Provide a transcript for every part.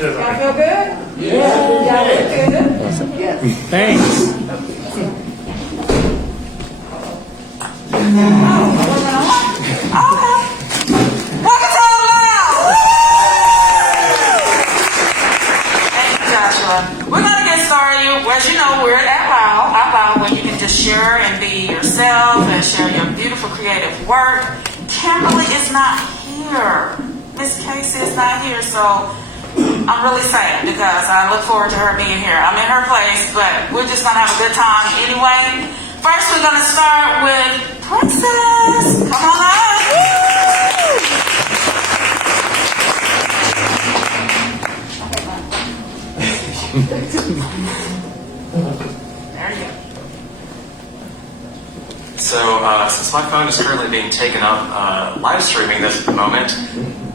Y'all feel good? Yeah. Y'all look good? Yes. Thanks. We're going to get started. As you know, we're at Loud, where you can just share and be yourself and share your beautiful creative work. Kimberly is not here. Miss Casey is not here, so I'm really sad because I look forward to her being here. I'm in her place, but we're just going to have a good time anyway. First, we're going to start with Princess. Come on up. There you go. So, since my phone is currently being taken up live streaming this at the moment,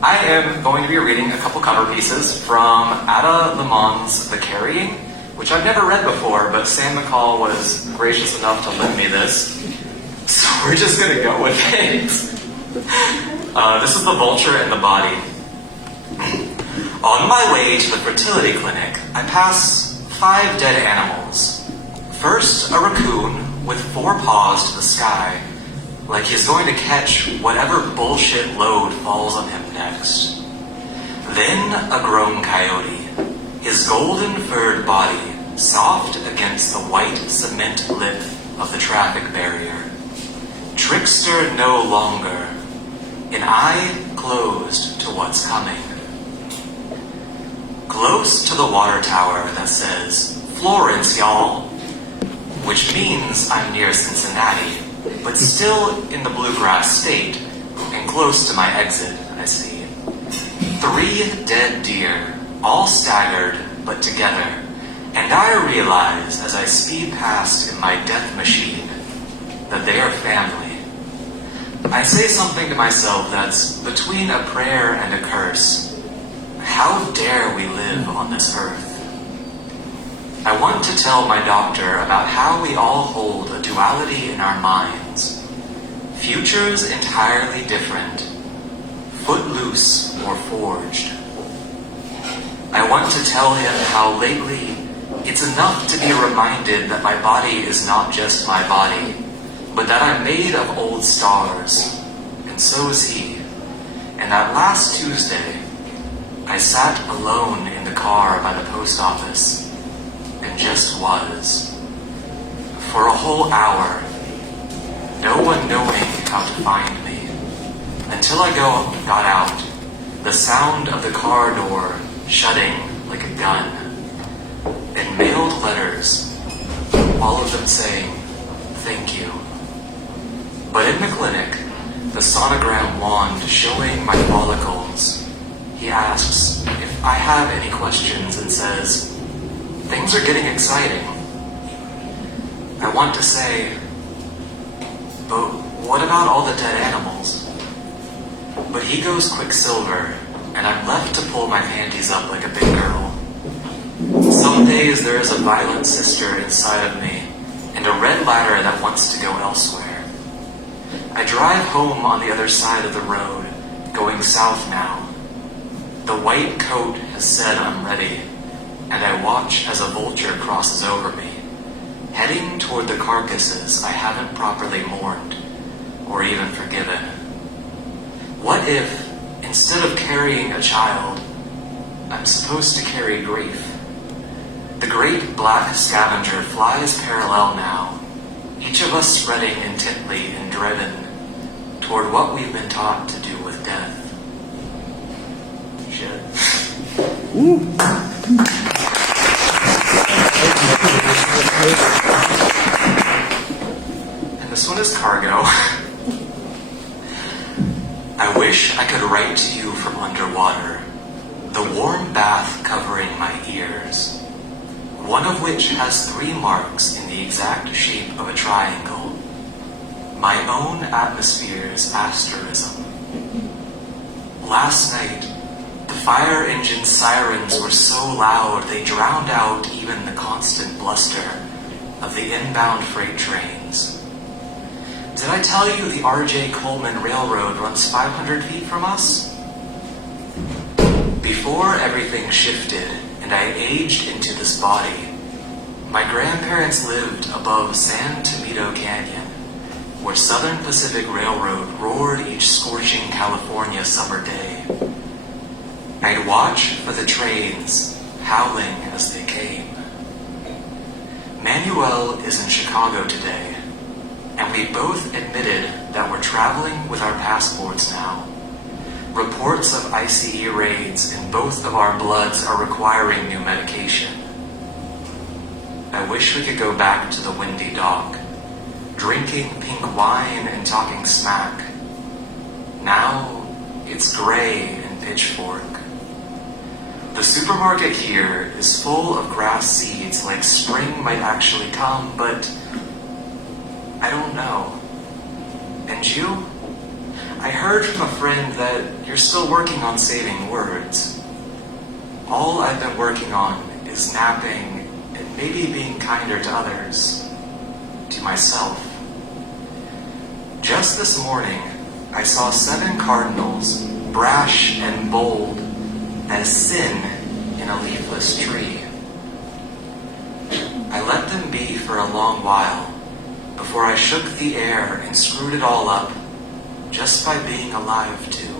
I am going to be reading a couple cover pieces from Ada Lemon's The Carrying, which I've never read before, but Sam McCall was gracious enough to lend me this. So we're just going to go with it. This is The Vulture and the Body. On my way to the fertility clinic, I pass 5 dead animals. First, a raccoon with 4 paws to the sky, like he's going to catch whatever bullshit load falls on him next. Then a grown coyote, his golden-furred body soft against the white cement lip of the traffic barrier. Trickster no longer, an eye closed to what's coming. Close to the water tower that says, Florence, y'all, which means I'm near Cincinnati, but still in the bluegrass state, and close to my exit, I see. 3 dead deer, all staggered, but together, and I realize as I speed past in my death machine that they are family. I say something to myself that's between a prayer and a curse. How dare we live on this earth? I want to tell my doctor about how we all hold a duality in our minds. Futures entirely different, footloose or forged. I want to tell him how lately it's enough to be reminded that my body is not just my body, but that I'm made of old stars, and so is he. And that last Tuesday, I sat alone in the car by the post office and just was. For a whole hour, no one knowing how to find me. Until I got out, the sound of the car door shutting like a gun, and mailed letters, all of them saying, thank you. But in the clinic, the sonogram wand showing my follicles, he asks if I have any questions and says, things are getting exciting. I want to say, but what about all the dead animals? But he goes Quicksilver, and I'm left to pull my panties up like a big girl. Some days there is a violent sister inside of me, and a red ladder that wants to go elsewhere. I drive home on the other side of the road, going south now. The white coat has said I'm ready, and I watch as a vulture crosses over me, heading toward the carcasses I haven't properly mourned, or even forgiven. What if, instead of carrying a child, I'm supposed to carry grief? The great black scavenger flies parallel now, each of us spreading intently and driven toward what we've been taught to do with death. Shit. And this one is cargo. I wish I could write to you from underwater, the warm bath covering my ears, one of which has 3 marks in the exact shape of a triangle, my own atmosphere's asterism. Last night, the fire engine sirens were so loud they drowned out even the constant bluster of the inbound freight trains. Did I tell you the R.J. Coleman Railroad runs 500 feet from us? Before everything shifted and I aged into this body, my grandparents lived above San Tomito Canyon, where Southern Pacific Railroad roared each scorching California summer day. I'd watch for the trains howling as they came. Manuel is in Chicago today, and we both admitted that we're traveling with our passports now. Reports of ICE raids in both of our bloods are requiring new medication. I wish we could go back to the windy dock, drinking pink wine and talking smack. Now it's gray and pitchfork. The supermarket here is full of grass seeds like spring might actually come, but I don't know. And you? I heard from a friend that you're still working on saving words. All I've been working on is napping and maybe being kinder to others, to myself. Just this morning, I saw 7 cardinals, brash and bold as sin in a leafless tree. I let them be for a long while before I shook the air and screwed it all up just by being alive too.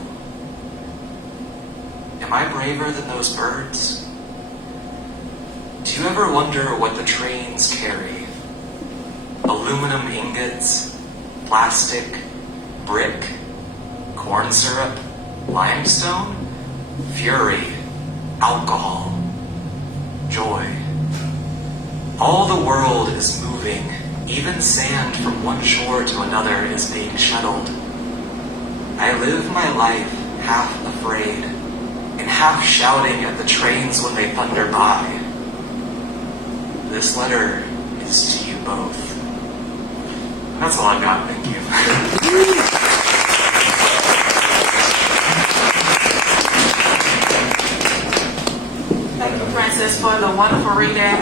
Am I braver than those birds? Do you ever wonder what the trains carry? Aluminum ingots, plastic, brick, corn syrup, limestone, fury, alcohol, joy. All the world is moving. Even sand from one shore to another is being shuttled. I live my life half afraid and half shouting at the trains when they thunder by. This letter is to you both. That's all I've got, thank you. Thank you, Princess, for the wonderful reading.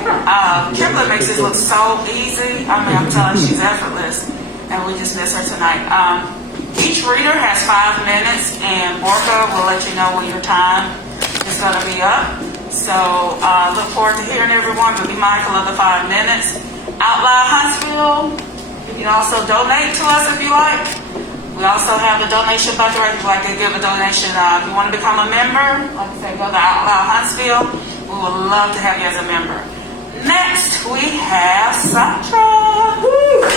Kimberly makes this look so easy. I mean, I'm telling you, she's effortless, and we just miss her tonight. Each reader has 5 minutes, and Borka will let you know when your time is going to be up. So look forward to hearing everyone, but be mindful of the 5 minutes. Out Loud Huntsville, you can also donate to us if you like. We also have the donation bucket right if you'd like to give a donation. If you want to become a member, like I said, go to Out Loud Huntsville. We would love to have you as a member. Next, we have Sandra. Woo!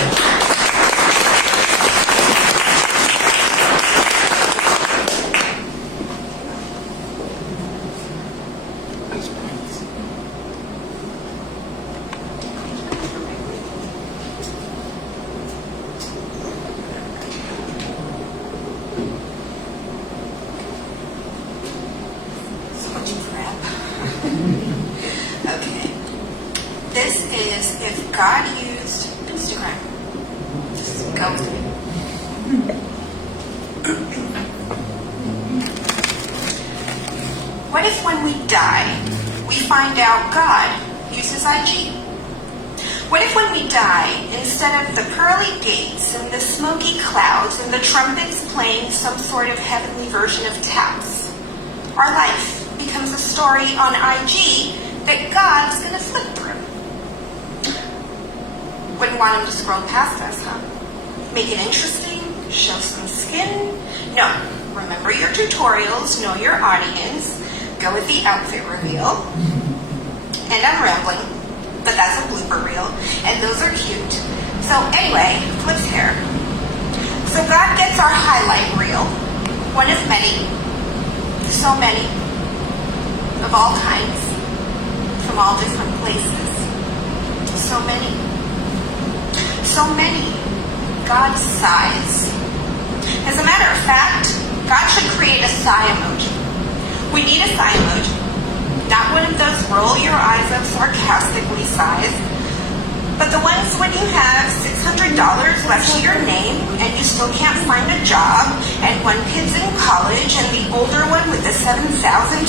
Okay. This is if God used Instagram. Just go with me. What if when we die, we find out God uses IG? What if when we die, instead of the pearly gates and the smoky clouds and the trumpets playing some sort of heavenly version of taps, our life becomes a story on IG that God's going to flip through? Wouldn't want him to scroll past us, huh? Make it interesting, show some skin. No, remember your tutorials, know your audience, go with the outfit reveal. And I'm rambling, but that's a blooper reel, and those are cute. So anyway, flips here. So God gets our highlight reel, one of many, so many, of all kinds, from all different places. So many. So many. God's sighs. As a matter of fact, God should create a sigh emoji. We need a sigh emoji. Not one of those roll your eyes up sarcastically sighs, but the ones when you have $600 left to your name and you still can't find a job, and one kid's in college and the older one with the 7,000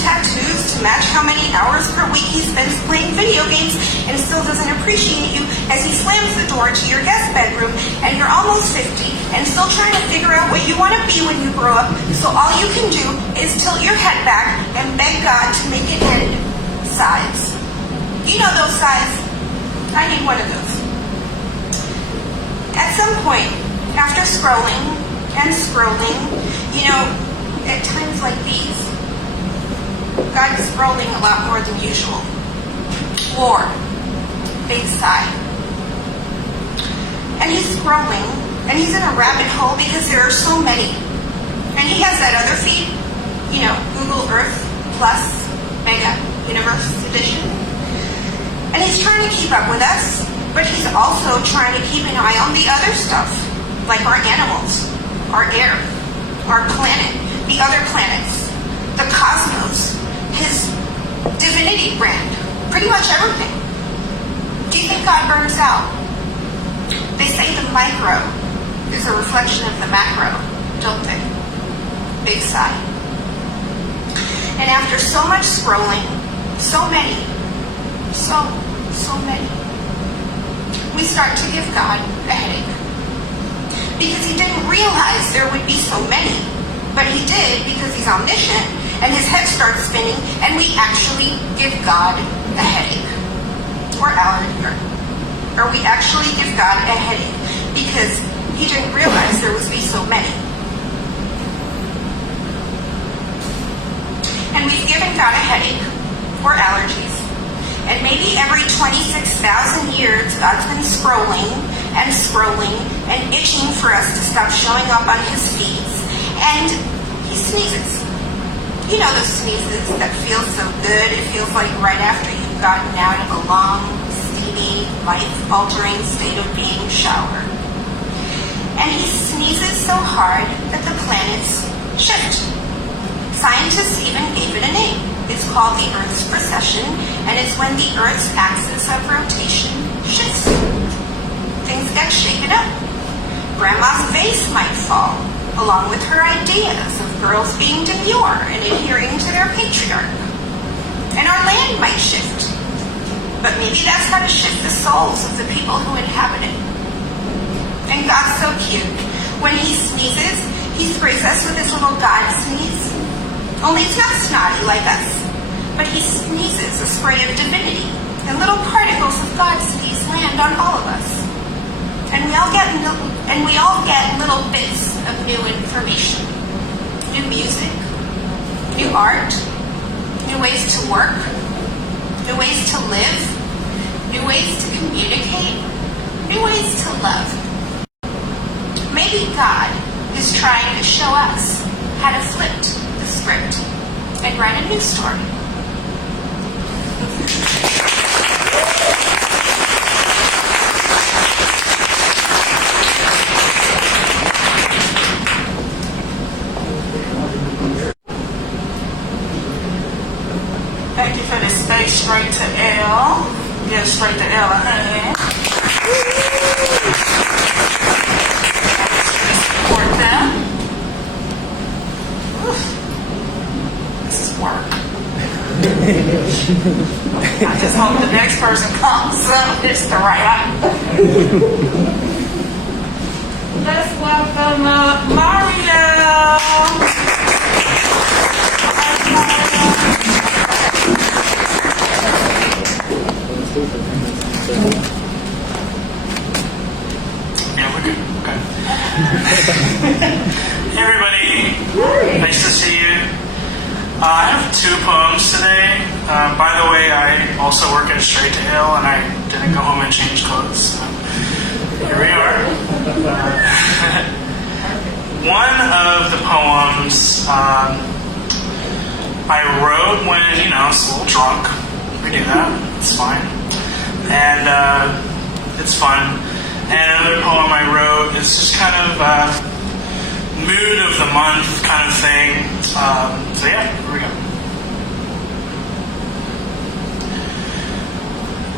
tattoos to match how many hours per week he spends playing video games and still doesn't appreciate you as he slams the door to your guest bedroom and you're almost 50 and still trying to figure out what you want to be when you grow up, so all you can do is tilt your head back and beg God to make it end. Sighs. You know those sighs? I need one of those. At some point, after scrolling and scrolling, you know, at times like these, God is scrolling a lot more than usual. War. Big sigh. And he's scrolling, and he's in a rabbit hole because there are so many. And he has that other feed, you know, Google Earth Plus Mega Universe Edition. And he's trying to keep up with us, but he's also trying to keep an eye on the other stuff, like our animals, our air, our planet, the other planets, the cosmos, his divinity brand, pretty much everything. Do you think God burns out? They say the micro is a reflection of the macro, don't they? Big sigh. And after so much scrolling, so many, so many, we start to give God a headache. Because he didn't realize there would be so many, but he did because he's omniscient, and his head starts spinning, and we actually give God a headache. Or we actually give God a headache because he didn't realize there would be so many. And we've given God a headache or allergies. And maybe every 26,000 years, God's been scrolling and itching for us to stop showing up on his feeds. And he sneezes. You know those sneezes that feel so good. It feels like right after you've gotten out of a long, steamy, life-altering state of being shower. And he sneezes so hard that the planets shift. Scientists even gave it a name. It's called the Earth's precession, and it's when the Earth's axis of rotation shifts. Things get shaken up. Grandma's vase might fall, along with her ideas of girls being demure and adhering to their patriarch. And our land might shift. But maybe that's how to shift the souls of the people who inhabit it. And God's so cute. When he sneezes, he sprays us with his little God sneeze. Only it's not snotty like us, but he sneezes a spray of divinity, and little particles of God sneeze land on all of us. And we all get little bits of new information, new music, new art, new ways to work, new ways to live, new ways to communicate, new ways to love. Maybe God is trying to show us how to flip the script and write a new story. Thank you for this space straight to L. Give straight to L a hand. Support them. This is work. I just hope the next person comes up. It's the right. Let's welcome Mario. Yeah, we're good. Okay. Hey everybody, nice to see you. I have 2 poems today. By the way, I also work at Straight to Ill, and I didn't go home and change clothes. So here we are. One of the poems I wrote when, I was a little drunk. We do that. It's fine. And it's fun. And another poem I wrote is just kind of mood of the month kind of thing. So yeah, here we go.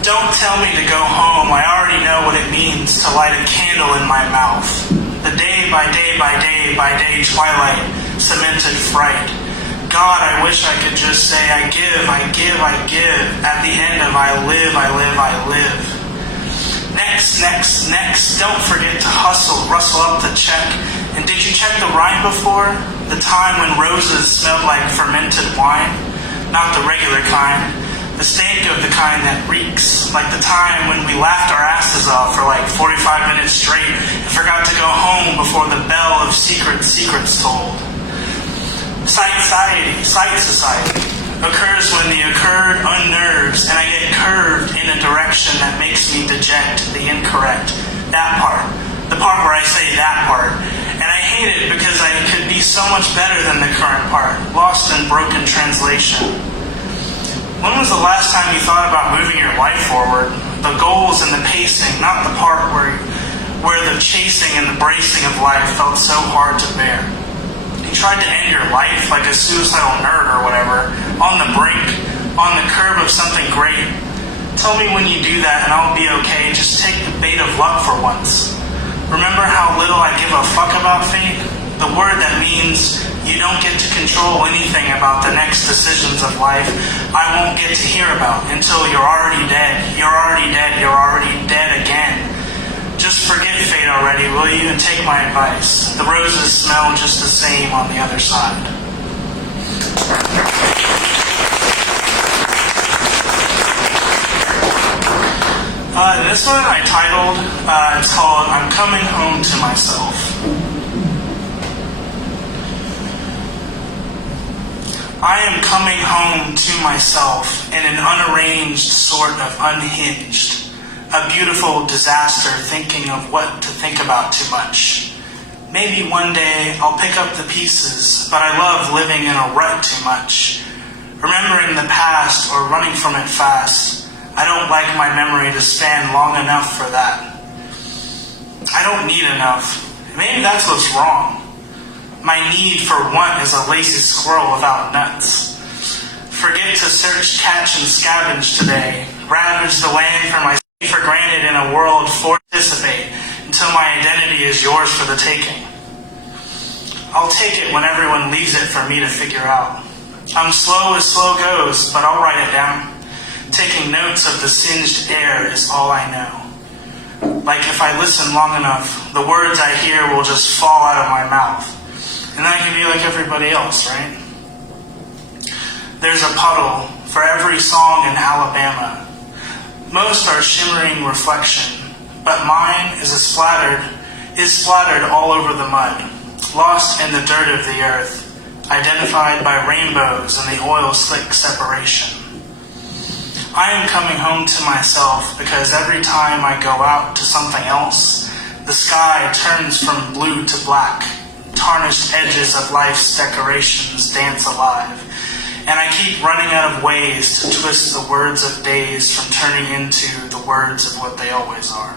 Don't tell me to go home. I already know what it means to light a candle in my mouth. The day by day by day by day twilight, cemented fright. God, I wish I could just say, I give, I give, I give, at the end of I live, I live, I live. Next, next, next, don't forget to hustle, rustle up the check. And did you check the rhyme before? The time when roses smelled like fermented wine? Not the regular kind. The stank of the kind that reeks. Like the time when we laughed our asses off for like 45 minutes straight and forgot to go home before the bell of secrets tolled. Sight society occurs when the occurred unnerves and I get curved in a direction that makes me deject the incorrect. That part. The part where I say that part. And I hate it because I could be so much better than the current part. Lost in broken translation. When was the last time you thought about moving your life forward? The goals and the pacing, not the part where the chasing and the bracing of life felt so hard to bear. You tried to end your life like a suicidal nerd or whatever, on the brink, on the curve of something great. Tell me when you do that and I'll be okay. Just take the bait of luck for once. Remember how little I give a fuck about fate? The word that means you don't get to control anything about the next decisions of life I won't get to hear about until you're already dead. You're already dead. You're already dead again. Just forget fate already, will you? And take my advice. The roses smell just the same on the other side. This one I titled, it's called I'm Coming Home to Myself. I am coming home to myself in an unarranged sort of unhinged. A beautiful disaster thinking of what to think about too much. Maybe one day I'll pick up the pieces, but I love living in a rut too much. Remembering the past or running from it fast. I don't like my memory to span long enough for that. I don't need enough. Maybe that's what's wrong. My need for want is a lazy squirrel without nuts. Forget to search, catch, and scavenge today. Ravage the land for my for granted in a world for participate until my identity is yours for the taking. I'll take it when everyone leaves it for me to figure out. I'm slow as slow goes, but I'll write it down. Taking notes of the singed air is all I know. Like if I listen long enough, the words I hear will just fall out of my mouth. And then I can be like everybody else, right? There's a puddle for every song in Alabama. Most are shimmering reflection, but mine is splattered all over the mud, lost in the dirt of the earth, identified by rainbows and the oil slick separation. I am coming home to myself because every time I go out to something else, the sky turns from blue to black. Tarnished edges of life's decorations dance alive. And I keep running out of ways to twist the words of days from turning into the words of what they always are.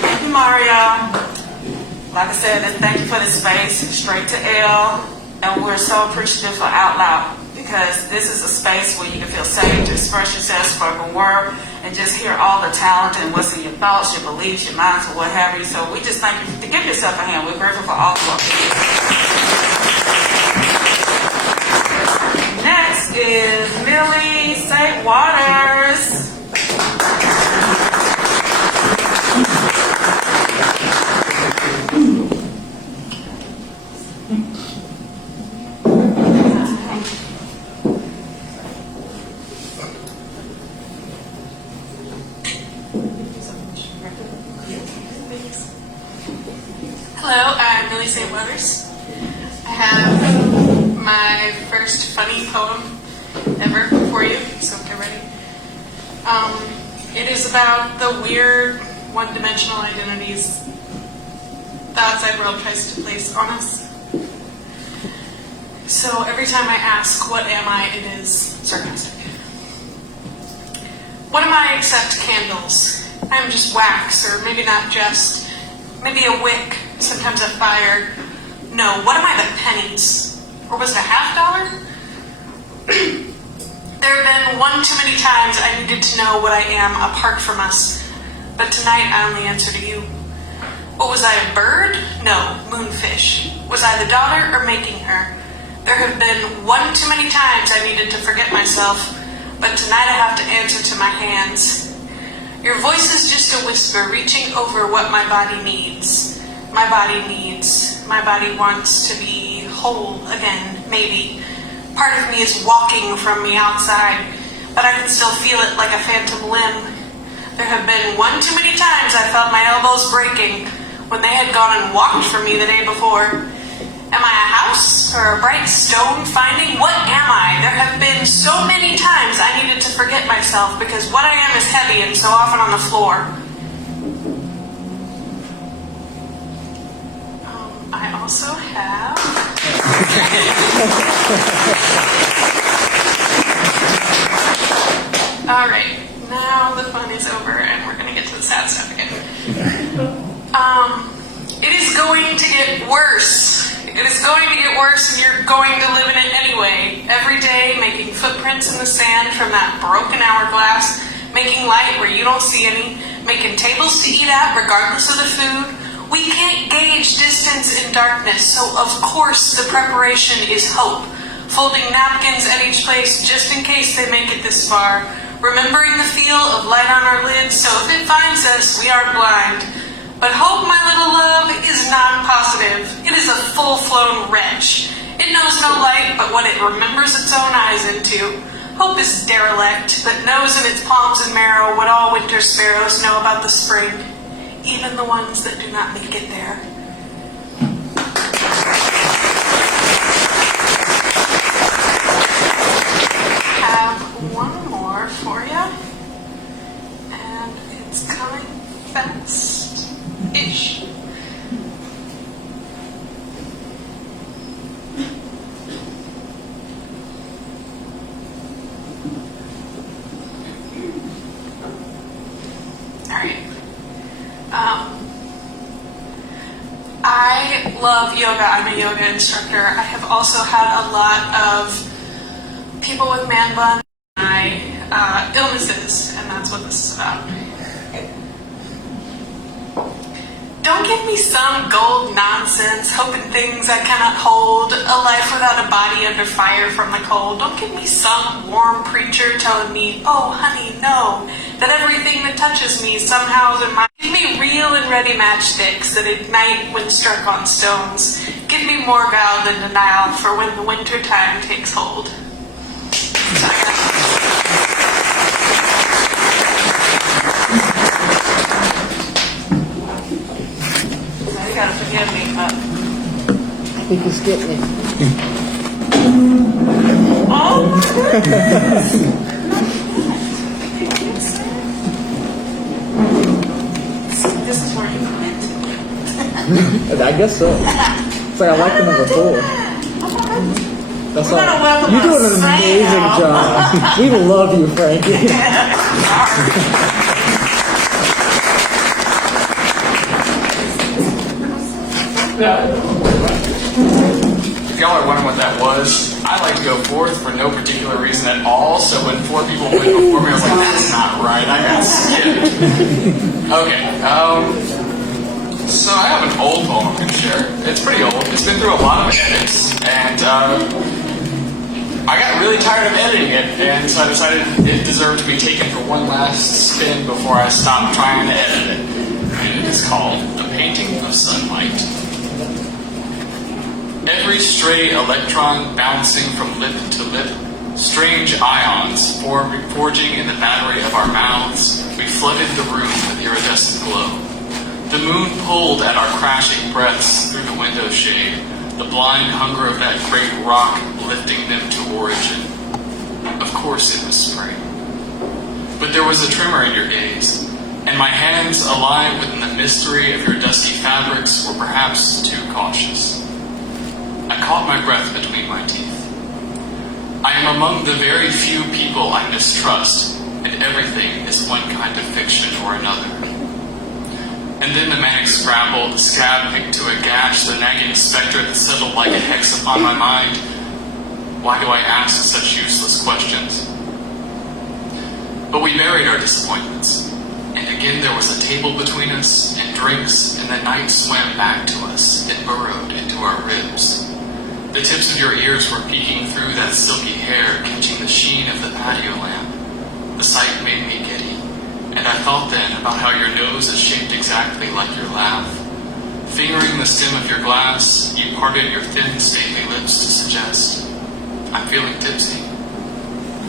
Thank you, Mario. Like I said, thank you for the space, straight to L, and we're so appreciative for Out Loud because this is a space where you can feel safe to express yourself, spoken word, and just hear all the talent and what's in your thoughts, your beliefs, your minds, or what have you. So we just thank you to give yourself a hand. We're grateful for all of you. Next is Millie St. Waters. Hello, I'm Millie St. Waters. I have my first funny poem ever for you, so get ready. It is about the weird, one-dimensional identities the outside world tries to place on us. So every time I ask, what am I, it is sarcastic. What am I except candles? I'm just wax, or maybe not just, maybe a wick, sometimes a fire. No, what am I but pennies? Or was it $50? There have been one too many times I needed to know what I am apart from us, but tonight I only answer to you. What was I, a bird? No, moonfish. Was I the daughter or making her? There have been one too many times I needed to forget myself, but tonight I have to answer to my hands. Your voice is just a whisper reaching over what my body needs. My body needs. My body wants to be whole again, maybe. Part of me is walking from me outside, but I can still feel it like a phantom limb. There have been one too many times I felt my elbows breaking when they had gone and walked for me the day before. Am I a house or a bright stone finding? What am I? There have been so many times I needed to forget myself because what I am is heavy and so often on the floor. I also have... All right, now the fun is over and we're going to get to the sad stuff again. It is going to get worse. It is going to get worse and you're going to live in it anyway. Every day making footprints in the sand from that broken hourglass, making light where you don't see any, making tables to eat at regardless of the food. We can't gauge distance in darkness, so of course the preparation is hope. Folding napkins at each place just in case they make it this far. Remembering the feel of light on our lids, so if it finds us, we aren't blind. But hope, my little love, is non-positive. It is a full-flown wretch. It knows no light but what it remembers its own eyes into. Hope is derelict, but knows in its palms and marrow what all winter sparrows know about the spring, even the ones that do not make it there. Have one more for you, and it's coming fast-ish. I love yoga. I'm a yoga instructor. I have also had a lot of people with man buns, my illnesses, and that's what this is about. Don't give me some gold nonsense, hoping things I cannot hold, a life without a body under fire from the cold. Don't give me some warm preacher telling me, oh honey, no, that everything that touches me somehow is in my... Give me real and ready matchsticks that ignite when struck on stones. Give me more vow than denial for when the winter time takes hold. You gotta forgive me, but... I think he's getting it. Oh my goodness! This is where you come into it. I guess so. It's like I like the number 4. That's all. You're doing an amazing job. We love you, Frankie. If y'all are wondering what that was, I like to go fourth for no particular reason at all. So when 4 people went before me, I was like, that's not right. I got skipped. Okay. So I have an old poem I can share. It's pretty old. It's been through a lot of edits, and I got really tired of editing it, and so I decided it deserved to be taken for one last spin before I stopped trying to edit it. And it is called A Painting of Sunlight. Every stray electron bouncing from lip to lip, strange ions forging in the battery of our mouths, we flooded the room with iridescent glow. The moon pulled at our crashing breaths through the window shade, the blind hunger of that great rock lifting them to origin. Of course it was spring. But there was a tremor in your gaze, and my hands alive within the mystery of your dusty fabrics were perhaps too cautious. I caught my breath between my teeth. I am among the very few people I mistrust, and everything is one kind of fiction or another. And then the manic scramble, the scab picked to a gash, the nagging spectre that settled like a hex upon my mind. Why do I ask such useless questions? But we buried our disappointments, and again there was a table between us, and drinks, and the night swam back to us and burrowed into our ribs. The tips of your ears were peeking through that silky hair, catching the sheen of the patio lamp. The sight made me giddy, and I thought then about how your nose is shaped exactly like your laugh. Fingering the stem of your glass, you parted your thin, stately lips to suggest, "I'm feeling tipsy."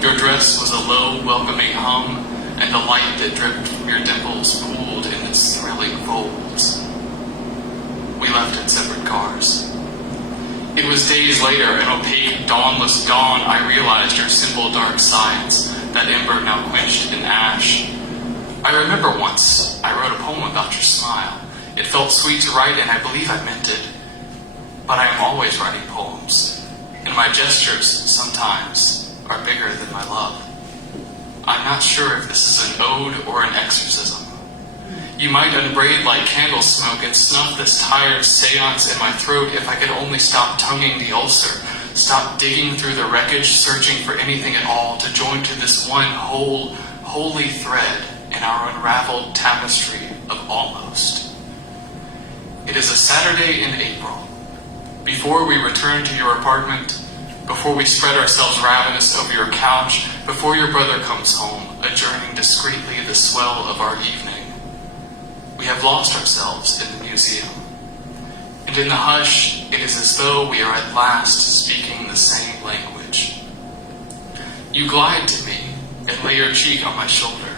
Your dress was a low, welcoming hum, and the light that dripped from your dimples pooled in its thrilling folds. We left in separate cars. It was days later, an opaque, dawnless dawn, I realized your simple dark sides, that ember now quenched in ash. I remember once I wrote a poem about your smile. It felt sweet to write, and I believe I meant it. But I am always writing poems, and my gestures, sometimes, are bigger than my love. I'm not sure if this is an ode or an exorcism. You might unbraid like candle smoke and snuff this tired seance in my throat if I could only stop tonguing the ulcer, stop digging through the wreckage, searching for anything at all to join to this one whole, holy thread in our unraveled tapestry of almost. It is a Saturday in April. Before we return to your apartment, before we spread ourselves ravenous over your couch, before your brother comes home, adjourning discreetly the swell of our evening, we have lost ourselves in the museum. And in the hush, it is as though we are at last speaking the same language. You glide to me and lay your cheek on my shoulder,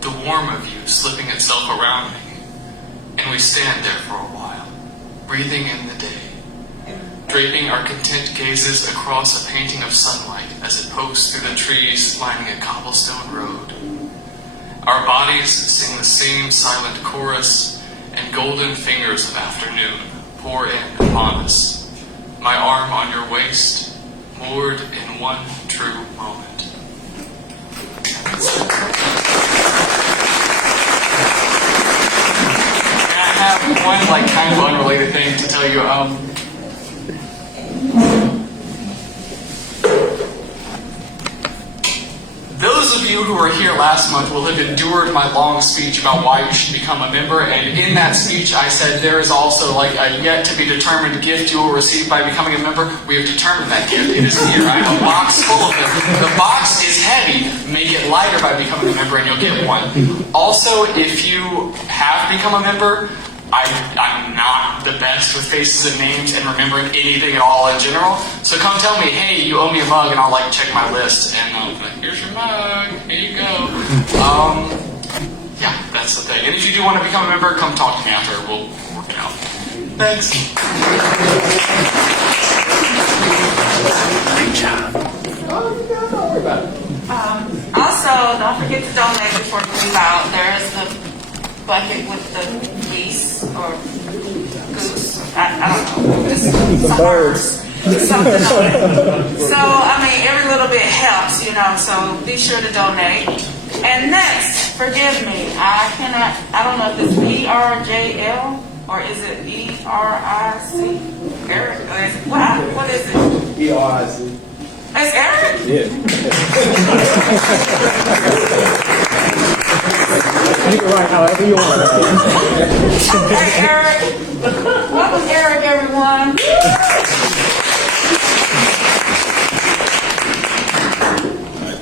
the warmth of you slipping itself around me, and we stand there for a while, breathing in the day, draping our content gazes across a painting of sunlight as it pokes through the trees lining a cobblestone road. Our bodies sing the same silent chorus, and golden fingers of afternoon pour in upon us. My arm on your waist, moored in one true moment. And I have one kind of unrelated thing to tell you. Those of you who were here last month will have endured my long speech about why you should become a member, and in that speech I said there is also a yet to be determined gift you will receive by becoming a member. We have determined that gift. It is here. I have a box full of them. The box is heavy. Make it lighter by becoming a member and you'll get one. Also, if you have become a member, I'm not the best with faces and names and remembering anything at all in general. So come tell me, hey, you owe me a mug, and I'll check my list, and I'll be like, here's your mug, here you go. Yeah, that's the thing. And if you do want to become a member, come talk to me after. We'll work it out. Thanks. Great job. Don't worry about it. Also, don't forget to donate before you leave out. There is the bucket with the geese or goose. I don't know. It's some birds. Something on it. So, every little bit helps, so be sure to donate. And next, forgive me, I don't know if it's ERJL or is it ERIC? Eric? What is it? ERIC. It's Eric? Yeah. You can write however you want. Okay, Eric. Welcome, Eric, everyone.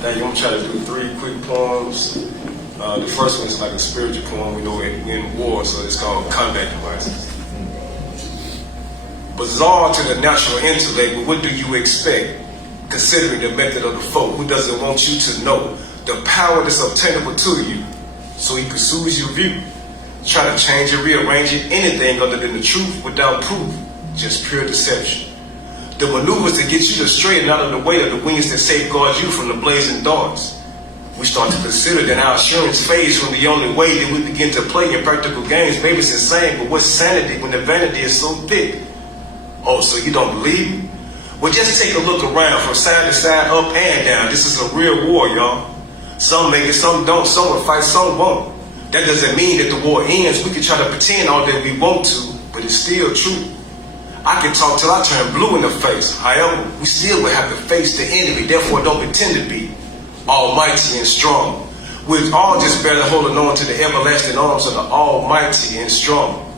Thank you. I'm trying to do 3 quick poems. The first one is a spiritual poem. We know we're in war, so it's called Combat Devices. Bizarre to the natural intellect, but what do you expect? Considering the method of the foe, who doesn't want you to know the power that's obtainable to you? So he pursues your view, trying to change and rearrange it, anything other than the truth without proof, just pure deception. The maneuvers that get you to stray and out of the way of the wings that safeguard you from the blazing darts. We start to consider that our assurance fades from the only way that we begin to play in practical games. Maybe it's insane, but what's sanity when the vanity is so thick? Oh, so you don't believe me? Well, just take a look around from side to side, up and down. This is a real war, y'all. Some make it, some don't. Some will fight, some won't. That doesn't mean that the war ends. We can try to pretend all that we want to, but it's still true. I can talk till I turn blue in the face. However, we still will have to face the enemy. Therefore, don't pretend to be almighty and strong. We're all just barely holding on to the everlasting arms of the Almighty and strong.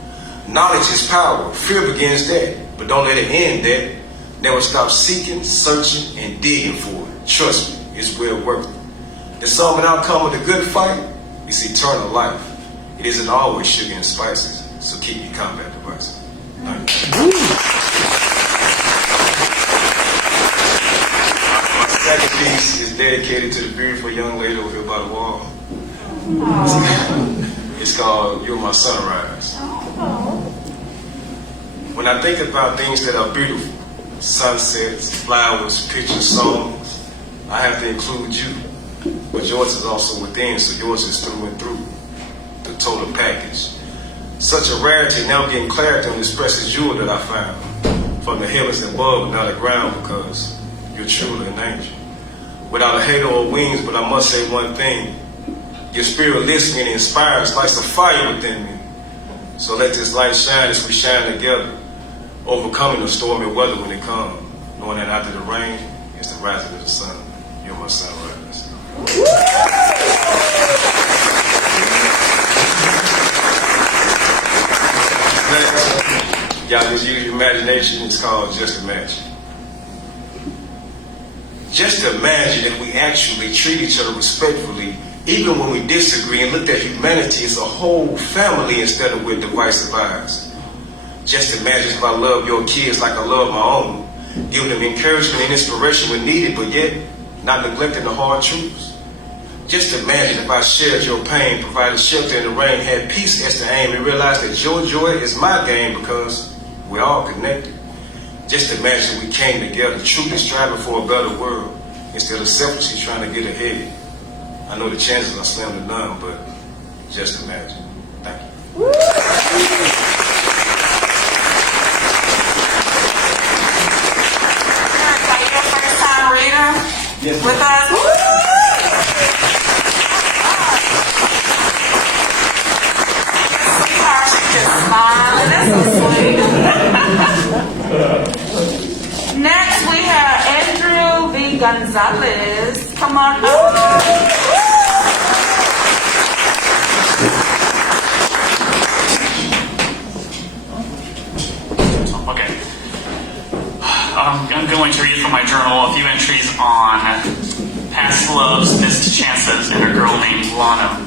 Knowledge is power. Fear begins there, but don't let it end there. Never stop seeking, searching, and digging for it. Trust me, it's well worth it. The sum and outcome of the good fight is eternal life. It isn't always sugar and spices, so keep your combat devices. Thank you. My second piece is dedicated to the beautiful young lady over here by the wall. It's called You're My Sunrise. When I think about things that are beautiful, sunsets, flowers, pictures, songs, I have to include you. But yours is also within, so yours is through and through. The total package. Such a rarity, now getting clarity on this precious jewel that I found from the heavens above and not the ground, because you're truly an angel. Without a halo or wings, but I must say one thing. Your spirit lifts me and inspires, lights a fire within me. So let this light shine as we shine together, overcoming the stormy weather when it comes, knowing that after the rain is the rising of the sun. You're my sunrise. Y'all just use your imagination. It's called Just Imagine. Just imagine if we actually treat each other respectfully, even when we disagree, and looked at humanity as a whole family instead of with divisive eyes. Just imagine if I love your kids like I love my own, giving them encouragement and inspiration when needed, but yet not neglecting the hard truths. Just imagine if I shared your pain, provided shelter in the rain, had peace as the aim, and realized that your joy is my game because we're all connected. Just imagine we came together, truly striving for a better world, instead of selfishly trying to get ahead. I know the chances are slim to none, but just imagine. Thank you. First time reader with us. Sweetheart, she just smiling. That's so sweet. Next, we have Andrew V. Gonzalez. Come on up. Okay. I'm going to read from my journal a few entries on past loves, missed chances, and a girl named Lana.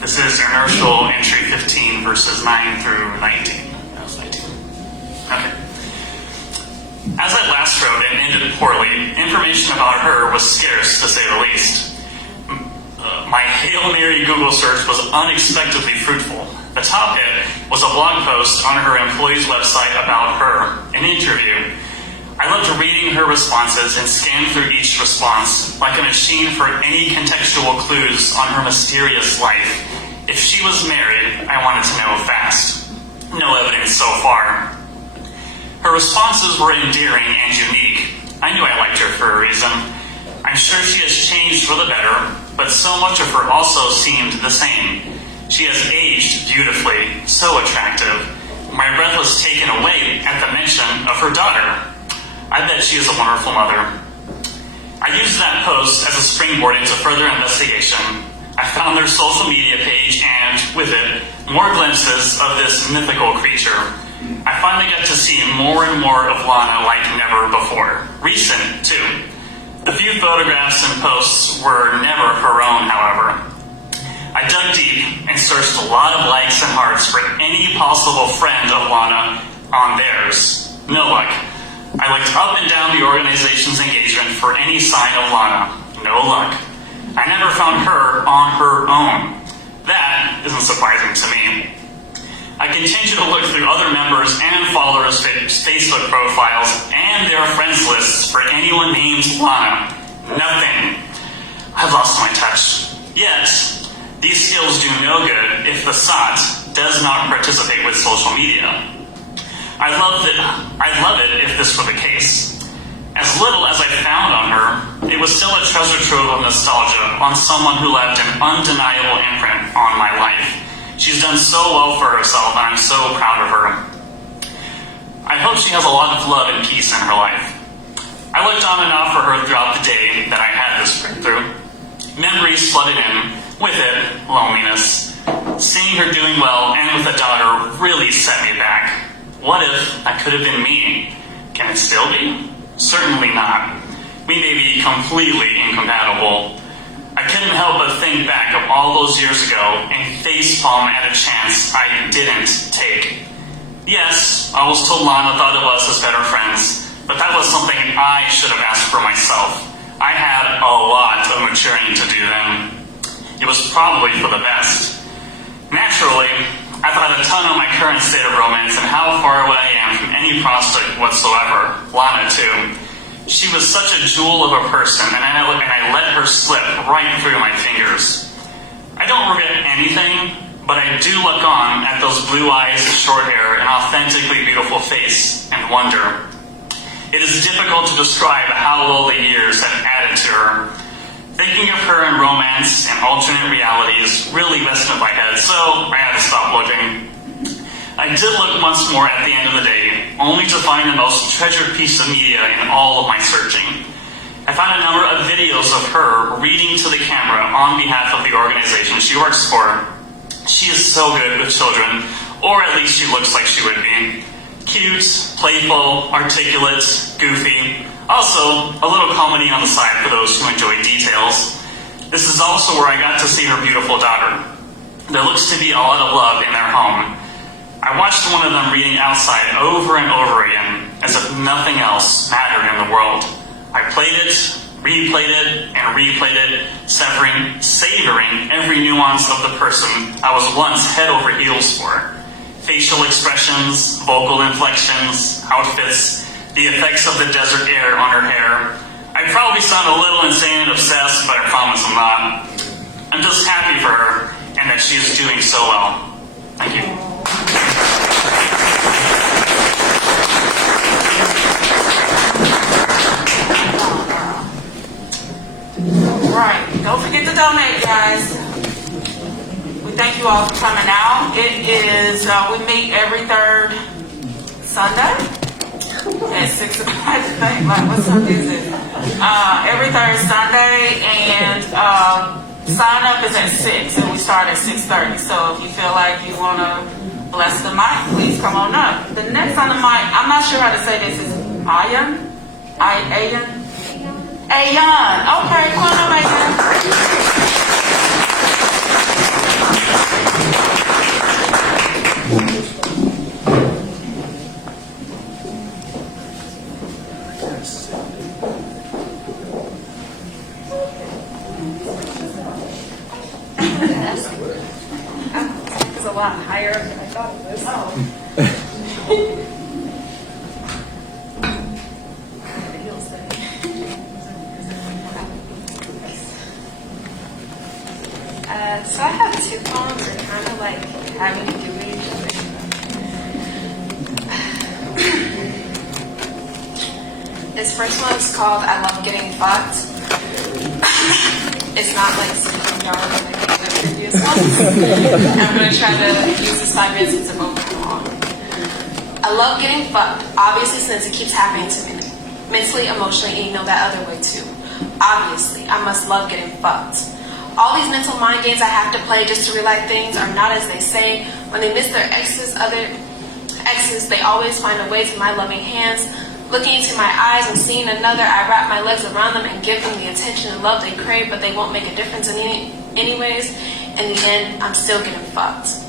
This is inertial entry 15, verses 9 through 19. That was 19. Okay. As I last wrote and ended poorly, information about her was scarce, to say the least. My Hail Mary Google search was unexpectedly fruitful. The top hit was a blog post on her employee's website about her, an interview. I loved reading her responses and scanned through each response like a machine for any contextual clues on her mysterious life. If she was married, I wanted to know fast. No evidence so far. Her responses were endearing and unique. I knew I liked her for a reason. I'm sure she has changed for the better, but so much of her also seemed the same. She has aged beautifully, so attractive. My breath was taken away at the mention of her daughter. I bet she is a wonderful mother. I used that post as a springboard into further investigation. I found their social media page and, with it, more glimpses of this mythical creature. I finally got to see more and more of Lana like never before. Recent, too. The few photographs and posts were never her own, however. I dug deep and searched a lot of likes and hearts for any possible friend of Lana on theirs. No luck. I looked up and down the organization's engagement for any sign of Lana. No luck. I never found her on her own. That isn't surprising to me. I continue to look through other members and followers' Facebook profiles and their friends lists for anyone named Lana. Nothing. I've lost my touch. Yet, these skills do no good if the SOT does not participate with social media. I'd love it if this were the case. As little as I found on her, it was still a treasure trove of nostalgia on someone who left an undeniable imprint on my life. She's done so well for herself, and I'm so proud of her. I hope she has a lot of love and peace in her life. I looked on and off for her throughout the day that I had this breakthrough. Memories flooded in, With it, loneliness. Seeing her doing well and with a daughter really set me back. What if I could have been me? Can it still be? Certainly not. We may be completely incompatible. I couldn't help but think back of all those years ago and facepalm at a chance I didn't take. Yes, I was told Lana thought of us as better friends, but that was something I should have asked for myself. I had a lot of maturing to do then. It was probably for the best. Naturally, I thought a ton of my current state of romance and how far away I am from any prospect whatsoever. Lana, too. She was such a jewel of a person, and I let her slip right through my fingers. I don't regret anything, but I do look on at those blue eyes, short hair, and authentically beautiful face and wonder. It is difficult to describe how little the years have added to her. Thinking of her in romance and alternate realities really messed with my head, so I had to stop looking. I did look once more at the end of the day, only to find the most treasured piece of media in all of my searching. I found a number of videos of her reading to the camera on behalf of the organization she works for. She is so good with children, or at least she looks like she would be. Cute, playful, articulate, goofy. Also, a little comedy on the side for those who enjoy details. This is also where I got to see her beautiful daughter. There looks to be a lot of love in their home. I watched one of them reading outside over and over again, as if nothing else mattered in the world. I played it, replayed it, and replayed it, savoring every nuance of the person I was once head over heels for. Facial expressions, vocal inflections, outfits, the effects of the desert air on her hair. I probably sound a little insane and obsessed, but I promise I'm not. I'm just happy for her, and that she is doing so well. Thank you. Right. Don't forget to donate, guys. We thank you all for coming out. It is, we meet every third Sunday at 6 o'clock. I think, like, what Sunday is it? Every third Sunday, and sign up is at 6, and we start at 6:30. So if you feel like you want to bless the mic, please come on up. The next on the mic, I'm not sure how to say this, is Ayan? Ayan? Ayan. Okay, come on up, Ayan. It's a lot higher than I thought it was. So I have two poems that kind of like having to do with each other. This first one is called I Love Getting Fucked. It's not like super dark like the previous ones. I'm going to try to use this 5 minutes since they're both kind of long. I love getting fucked, obviously, since it keeps happening to me. Mentally, emotionally, and you know that other way too. Obviously, I must love getting fucked. All these mental mind games I have to play just to relight things are not as they say. When they miss their exes, other exes, they always find a way to my loving hands. Looking into my eyes and seeing another, I wrap my legs around them and give them the attention and love they crave, but they won't make a difference anyways. In the end, I'm still getting fucked.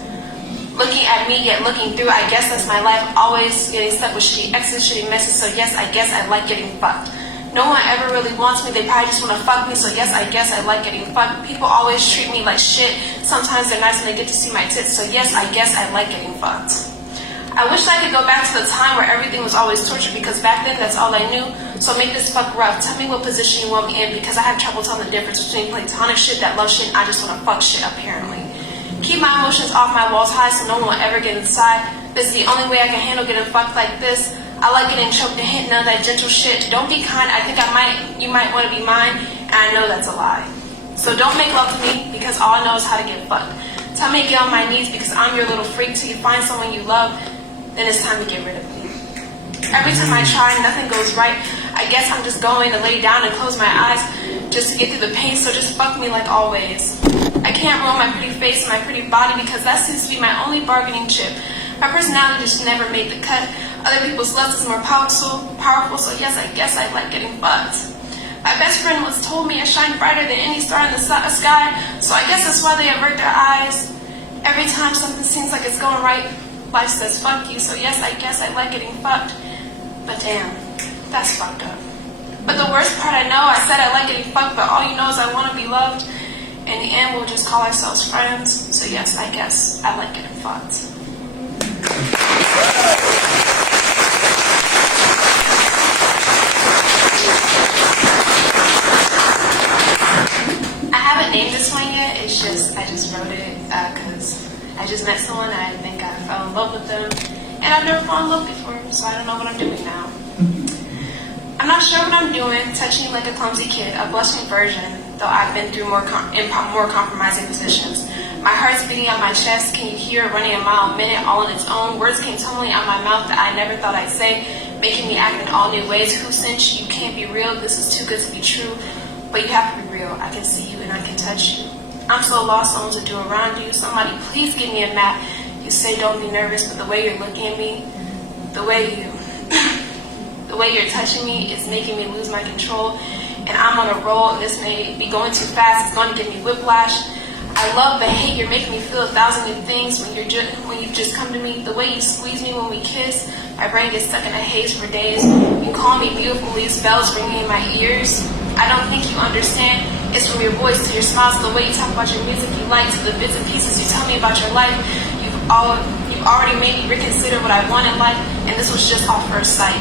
Looking at me, yet looking through, I guess that's my life, always getting stuck with shitty exes, shitty messes, so yes, I guess I like getting fucked. No one ever really wants me, they probably just want to fuck me, so yes, I guess I like getting fucked. People always treat me like shit, sometimes they're nice when they get to see my tits, so yes, I guess I like getting fucked. I wish I could go back to the time where everything was always torture, because back then that's all I knew. So make this fuck rough. Tell me what position you want me in, because I have trouble telling the difference between platonic shit, that love shit, and I just want to fuck shit, apparently. Keep my emotions off my walls high so no one will ever get inside. This is the only way I can handle getting fucked like this. I like getting choked and hit, none of that gentle shit. Don't be kind, I think you might want to be mine, and I know that's a lie. So don't make love to me, because all I know is how to get fucked. Tell me to get on my knees, because I'm your little freak, till you find someone you love, then it's time to get rid of me. Every time I try, nothing goes right. I guess I'm just going to lay down and close my eyes. just to get through the pain, so just fuck me like always. I can't ruin my pretty face and my pretty body because that seems to be my only bargaining chip. My personality just never made the cut. Other people's lust is more powerful, so yes, I guess I like getting fucked. My best friend once told me I shine brighter than any star in the sky, so I guess that's why they avert their eyes. Every time something seems like it's going right, life says fuck you, so yes, I guess I like getting fucked. But damn, that's fucked up. But the worst part, I know I said I like getting fucked, but all you know is I want to be loved. In the end, we'll just call ourselves friends, so yes, I guess I like getting fucked. I haven't named this one yet. I just wrote it because I just met someone and I think I fell in love with them, and I've never fallen in love before, so I don't know what I'm doing now. I'm not sure what I'm doing, touching you like a clumsy kid, a blushing virgin, though I've been through more compromising positions. My heart's beating out my chest. Can you hear it running a mile a minute all on its own? Words came tumbling out my mouth that I never thought I'd say, making me act in all new ways. Who sent you? You can't be real. This is too good to be true. But you have to be real. I can see you and I can touch you. I'm so lost on what to do around you. Somebody please give me a map. You say don't be nervous, but the way you're looking at me, the way you're touching me is making me lose my control. And I'm on a roll, and this may be going too fast. It's going to give me whiplash. I love but hate you're making me feel 1,000 new things when you just come to me. The way you squeeze me when we kiss, my brain gets stuck in a haze for days. You call me beautiful, these bells ringing in my ears. I don't think you understand. It's from your voice to your smiles, to the way you talk about your music you like, to the bits and pieces you tell me about your life. You've already made me reconsider what I want in life, and this was just off first sight.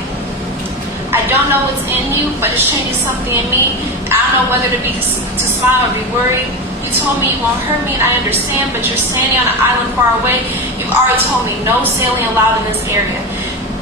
I don't know what's in you, but it's changing something in me. I don't know whether to smile or be worried. You told me you won't hurt me, and I understand, but you're standing on an island far away. You've already told me no sailing allowed in this area.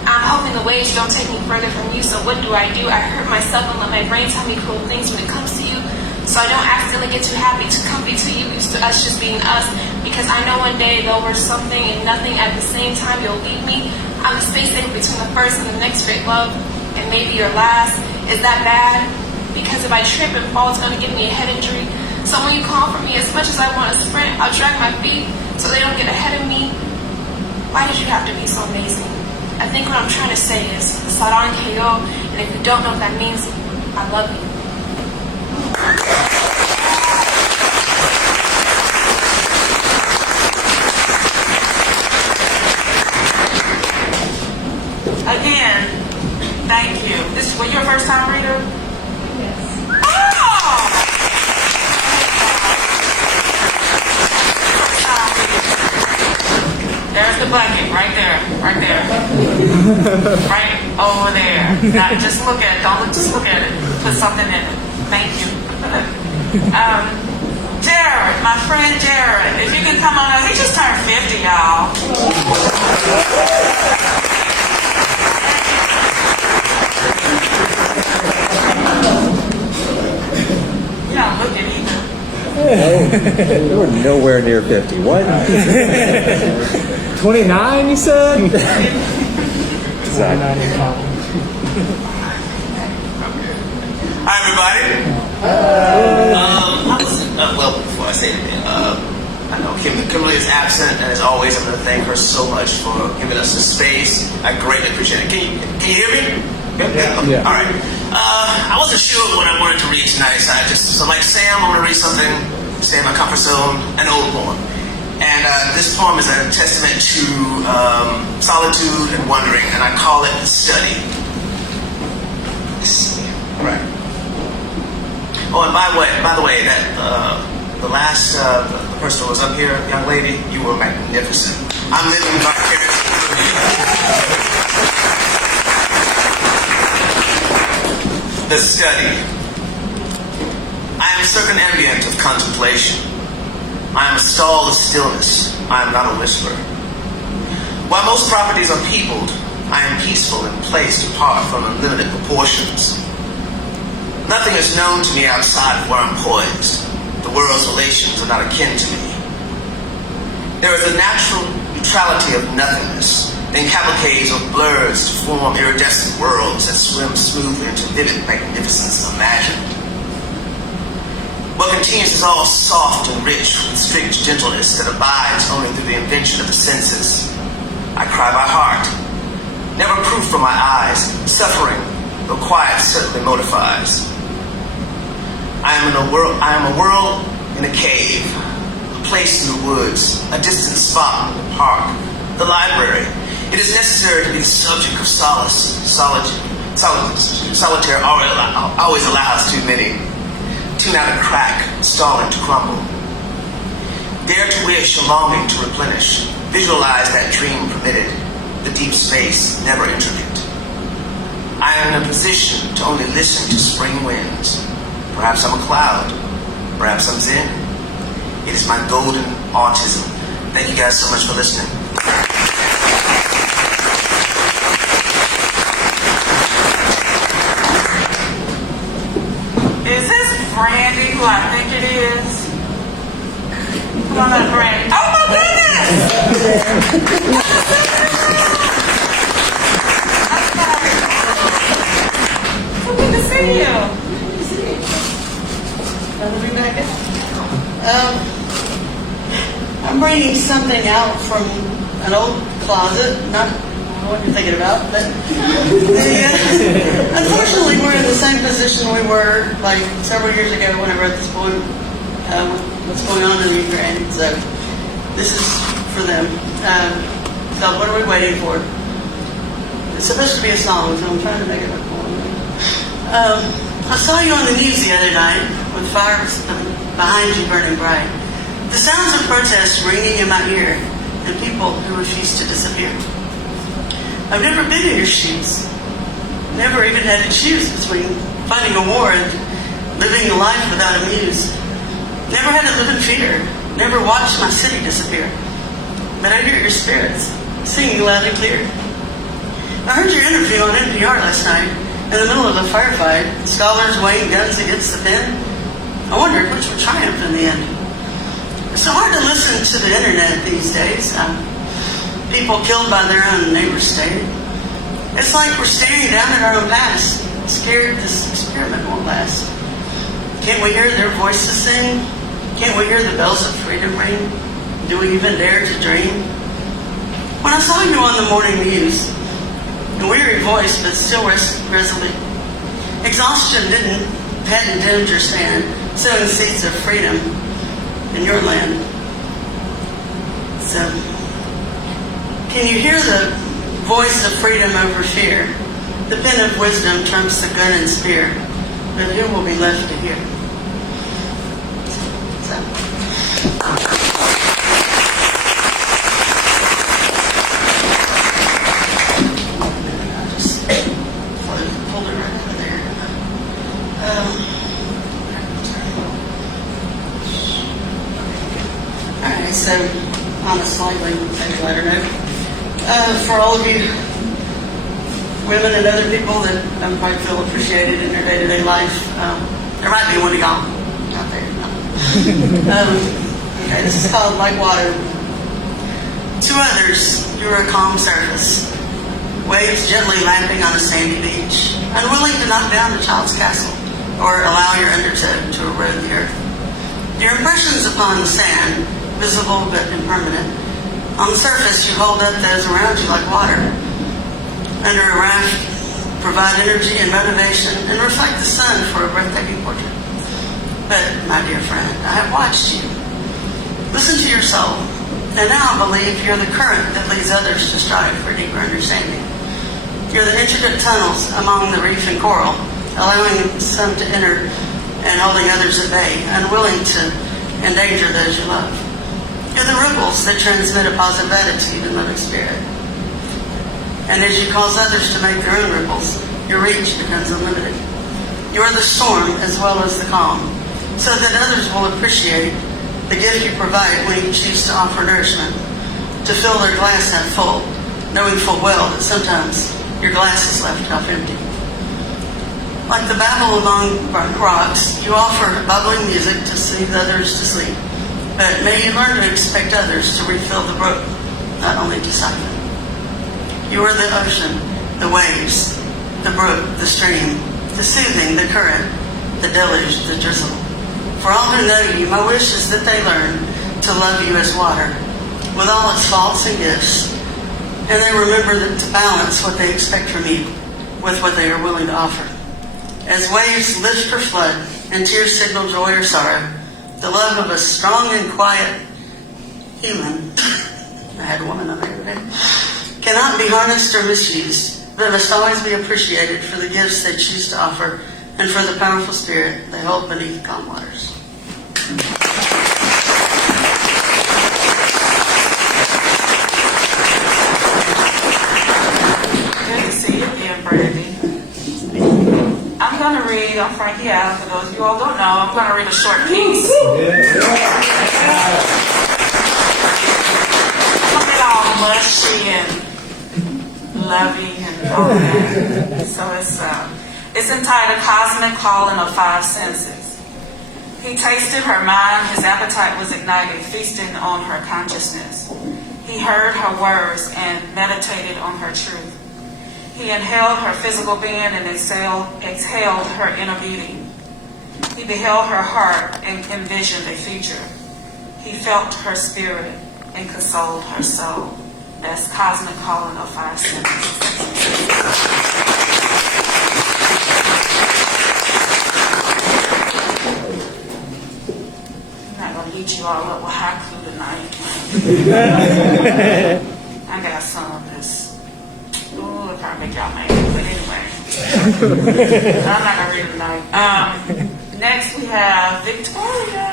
I'm hoping the waves don't take me further from you, so what do? I hurt myself and let my brain tell me cruel things when it comes to you, so I don't accidentally get too happy, too comfy to you, used to us just being us, because I know one day though we're something and nothing at the same time, you'll leave me. I'm the space station between the first and the next great love, and maybe your last. Is that bad? Because if I trip and fall, it's going to give me a head injury. So when you call for me, as much as I want to sprint, I'll drag my feet so they don't get ahead of me. Why did you have to be so amazing? I think what I'm trying to say is Sarang Heyo, and if you don't know what that means, I love you. Again, thank you. This was your first time reader? Yes. Oh! There's the bucket, right there, right there. Right over there. Now just look at it, just look at it. Put something in it. Thank you. Jared, my friend Jared, if you can come on up, he just turned 50, y'all. You don't look it either. You were nowhere near 50. What? 29, you said? Hi, everybody. Before I say anything, I know Kimberly is absent, and as always, I'm going to thank her so much for giving us this space. I greatly appreciate it. Can you hear me? Yeah. All right. I wasn't sure what I wanted to read tonight, so like Sam, I'm going to read something, stay in my comfort zone, an old poem. And this poem is a testament to solitude and wondering, and I call it The Study. All right. Oh, and by the way, that the last the person who was up here, young lady, you were magnificent. I'm living vicariously through you. The Study. I am circumambient of contemplation. I am a stall of stillness. I am not a whisper. While most properties are peopled, I am peaceful and placed apart from unlimited proportions. Nothing is known to me outside of where I'm poised. The world's relations are not akin to me. There is a natural neutrality of nothingness, in cavalcades of blurs to form iridescent worlds that swim smoothly into vivid magnificence imagined. What continues is all soft and rich with strict gentleness that abides only through the invention of the senses. I cry by heart, never proof from my eyes, suffering, though quiet certainly motifies. I am a world in a cave, a place in the woods, a distant spot in the park, the library. It is necessary to be the subject of solace. Solitaire always allows too many. Tune out a crack, stalling to crumble. Dare to wish a longing to replenish. Visualize that dream permitted, the deep space never intricate. I am in a position to only listen to spring winds. Perhaps I'm a cloud. Perhaps I'm Zen. It is my golden autism. Thank you guys so much for listening. Is this Brandy who I think it is? Come on up, Brandy. Oh my goodness! So good to see you. I'm bringing something out from an old closet, not what you're thinking about, but unfortunately we're in the same position we were like several years ago when I wrote this poem, what's going on in Ukraine. So this is for them. So what are we waiting for? It's supposed to be a song, so I'm trying to make it a poem. I saw you on the news the other night with fires behind you burning bright. The sounds of protest ringing in my ear and people who refuse to disappear. I've never been in your shoes. Never even had to choose between fighting a war and living a life without a muse. Never had to live in fear. Never watched my city disappear. But I hear your spirits singing loud and clear. I heard your interview on NPR last night in the middle of a firefight. Scholars weighing guns against the pen. I wondered which would triumph in the end. It's so hard to listen to the internet these days. People killed by their own neighbor's state. It's like we're staring down at our own past, scared this experiment won't last. Can't we hear their voices sing? Can't we hear the bells of freedom ring? Do we even dare to dream? When I saw you on the morning news, a weary voice but still resolute, exhaustion hadn't dimmed your stand, sowing seeds of freedom in your land. So, can you hear the voice of freedom over fear? The pen of wisdom trumps the gun and spear, but who will be left to hear? I'll just pull it right over there. Alright, so on a slightly maybe lighter note, for all of you women and other people that might feel appreciated in their day-to-day life, there might be one of y'all out there. Okay, this is called Like Water. To others, you're a calm surface, waves gently lapping on a sandy beach, unwilling to knock down a child's castle or allow your undertow to erode the earth. Your impressions upon the sand, visible but impermanent. On the surface, you hold up those around you like water. Under a raft, provide energy and motivation and reflect the sun for a breathtaking portrait. But, my dear friend, I have watched you. Listen to your soul, and now I believe you're the current that leads others to strive for deeper understanding. You're the intricate tunnels among the reef and coral, allowing some to enter and holding others at bay, unwilling to endanger those you love. You're the ripples that transmit a positive attitude and loving spirit. And as you cause others to make their own ripples, your reach becomes unlimited. You are the storm as well as the calm, so that others will appreciate the gift you provide when you choose to offer nourishment, to fill their glass half full, knowing full well that sometimes your glass is left half empty. Like the babble among rocks, you offer bubbling music to soothe others to sleep. But may you learn to expect others to refill the brook, not only to siphon. You are the ocean, the waves, the brook, the stream, the soothing, the current, the deluge, the drizzle. For all who know you, my wish is that they learn to love you as water, with all its faults and gifts, and they remember that to balance what they expect from you with what they are willing to offer. As waves lift or flood, and tears signal joy or sorrow, the love of a strong and quiet human, I had a woman on there today, cannot be harnessed or misused, but must always be appreciated for the gifts they choose to offer and for the powerful spirit they hold beneath calm waters. Good to see you again, Brandy. I'm going to read, I'm Frankie Allen, for those of you all don't know, I'm going to read a short piece. Something all mushy and loving and all that. So it's entitled Cosmic Calling of Five Senses. He tasted her mind, his appetite was ignited, feasting on her consciousness. He heard her words and meditated on her truth. He inhaled her physical being and exhaled her inner beauty. He beheld her heart and envisioned a future. He felt her spirit and consoled her soul. That's Cosmic Calling of Five Senses. I'm not going to beat you all up with haiku tonight. I got some of this. Ooh, it'll probably make y'all mad, but anyway. I'm not going to read it tonight. Next we have Victoria.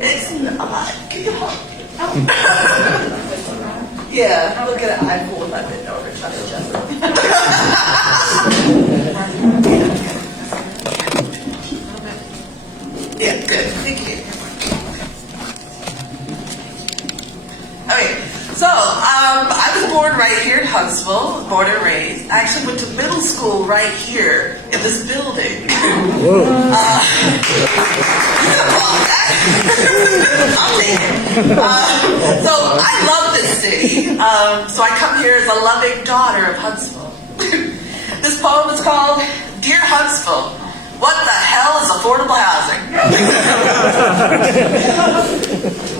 It's not. Yeah, look at it. I pulled my bit over trying to adjust it. Yeah, good. Thank you. Okay, so I was born right here in Huntsville, born and raised. I actually went to middle school right here in this building. I'll take it. So I love this city. So I come here as a loving daughter of Huntsville. This poem is called Dear Huntsville, What the Hell is Affordable Housing?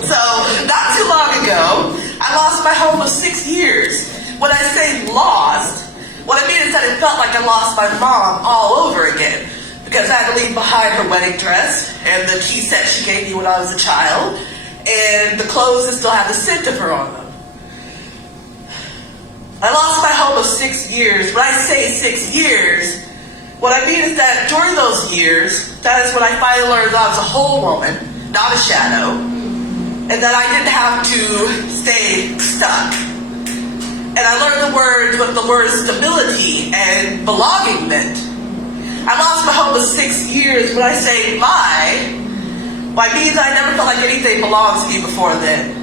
So not too long ago, I lost my home of 6 years. When I say lost, what I mean is that it felt like I lost my mom all over again. Because I had to leave behind her wedding dress and the tea set she gave me when I was a child, and the clothes that still had the scent of her on them. I lost my home of 6 years. When I say 6 years, what I mean is that during those years, that is when I finally learned that I was a whole woman, not a shadow, and that I didn't have to stay stuck. And I learned what the word stability and belonging meant. I lost my home of 6 years. When I say my, why means I never felt like anything belonged to me before then.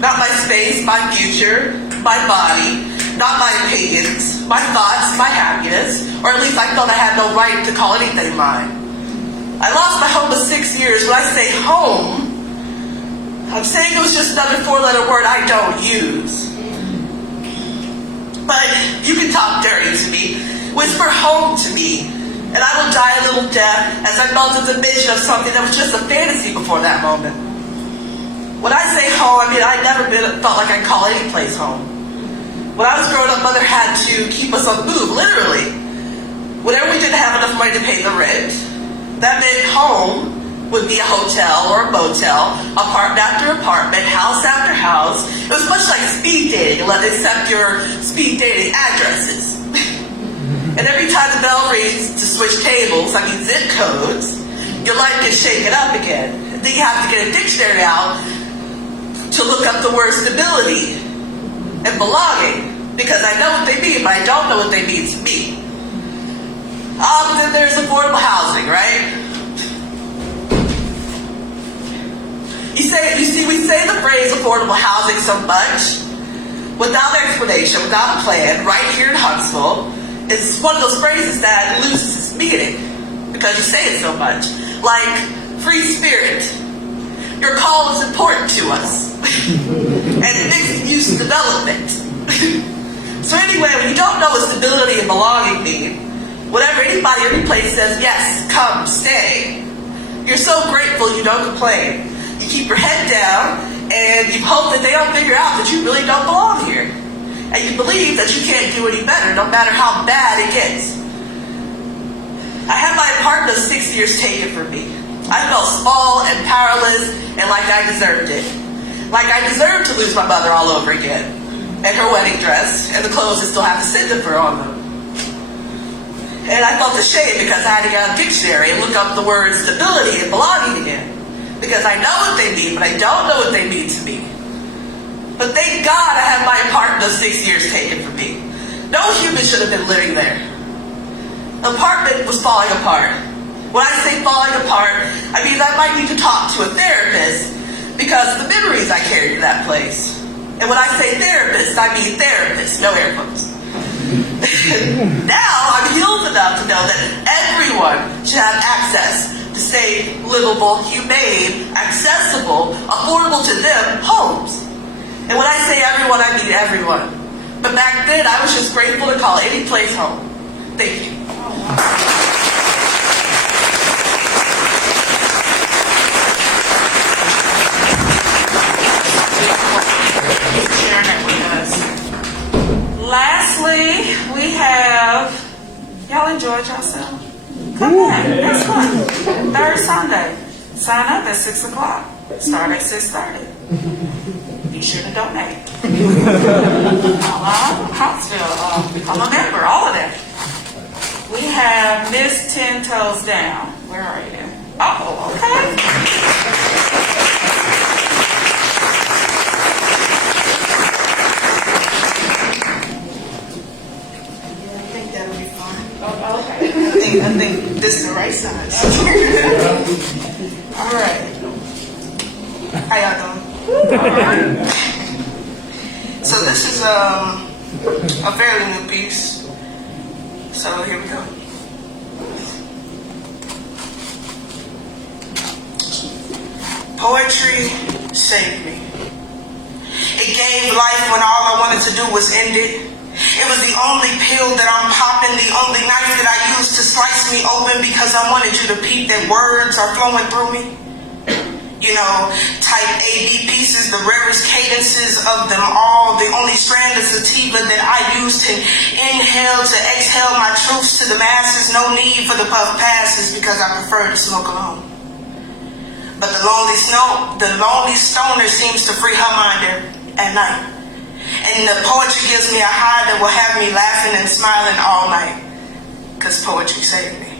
Not my space, my future, my body, not my opinions, my thoughts, my happiness, or at least I felt I had no right to call anything mine. I lost my home of 6 years. When I say home, I'm saying it was just another 4-letter word I don't use. But you can talk dirty to me. Whisper home to me, and I will die a little death as I melt into the vision of something that was just a fantasy before that moment. When I say home, I mean I never felt like I'd call any place home. When I was growing up, Mother had to keep us on the move, literally. Whenever we didn't have enough money to pay the rent, that meant home would be a hotel or a motel, apartment after apartment, house after house. It was much like speed dating, except your speed dating addresses. And every time the bell rings to switch tables, zip codes, your life gets shaken up again. And then you have to get a dictionary out to look up the word stability and belonging, because I know what they mean, but I don't know what they mean to me. But then there's affordable housing, right? We say the phrase affordable housing so much, without explanation, without a plan, right here in Huntsville. It's one of those phrases that loses its meaning because you say it so much. Like, free spirit. Your call is important to us. and mixed-use development. So anyway, when you don't know what stability and belonging mean, whatever anybody or any place says, yes, come, stay, you're so grateful you don't complain. You keep your head down, and you hope that they don't figure out that you really don't belong here. And you believe that you can't do any better, no matter how bad it gets. I had my apartment of 6 years taken from me. I felt small and powerless and like I deserved it. Like I deserved to lose my mother all over again. And her wedding dress and the clothes that still have the signature on them. And I felt ashamed because I had to get out a dictionary and look up the words stability and belonging again. Because I know what they mean, but I don't know what they mean to me. But thank God I had my apartment of 6 years taken from me. No human should have been living there. The apartment was falling apart. When I say falling apart, I mean I might need to talk to a therapist because of the memories I carried in that place. And when I say therapist, I mean therapist, no air quotes. Now I'm healed enough to know that everyone should have access to safe, livable, humane, accessible, affordable to them homes. And when I say everyone, I mean everyone. But back then, I was just grateful to call any place home. Thank you. Sharing it with us. Lastly, we have, y'all enjoyed yourself? Come back, it's fun. Third Sunday. Sign up at 6 o'clock. Start at 6:30. Be sure to donate. I'm a member, all of that. We have Miss 10 Toes Down. Where are you? Oh, okay. I think that'll be fun. Oh, okay. I think this is the right size. All right. How y'all doing? So this is a fairly new piece. So here we go. Poetry saved me. It gave life when all I wanted to do was end it. It was the only pill that I'm popping, the only knife that I used to slice me open because I wanted you to peep that words are flowing through me. You know, type A-B pieces, the rarest cadences of them all, the only strand of sativa that I used to inhale, to exhale my truths to the masses. No need for the puff passes because I prefer to smoke alone. But the lonely stoner seems to free her mind at night. And the poetry gives me a high that will have me laughing and smiling all night. Because poetry saved me.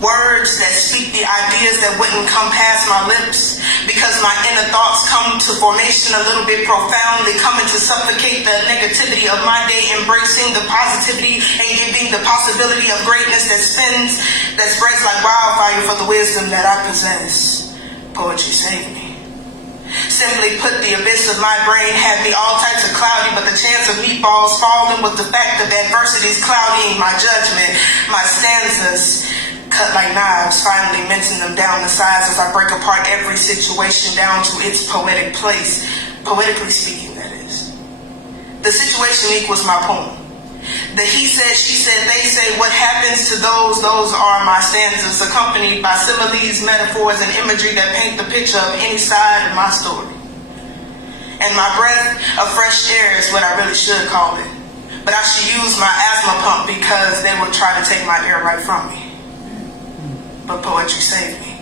Words that speak the ideas that wouldn't come past my lips. Because my inner thoughts come to formation a little bit profoundly, coming to suffocate the negativity of my day, embracing the positivity and giving the possibility of greatness that spreads like wildfire for the wisdom that I possess. Poetry saved me. Simply put, the abyss of my brain had me all types of cloudy, but the chance of meatballs falling was the fact of adversities clouding my judgment. My stanzas cut like knives, finally mincing them down the sides as I break apart every situation down to its poetic place. Poetically speaking, that is. The situation equals my poem. The he said, she said, they say, what happens to those are my stanzas, accompanied by similes, metaphors, and imagery that paint the picture of any side of my story. And my breath of fresh air is what I really should call it. But I should use my asthma pump because they will try to take my air right from me. But poetry saved me.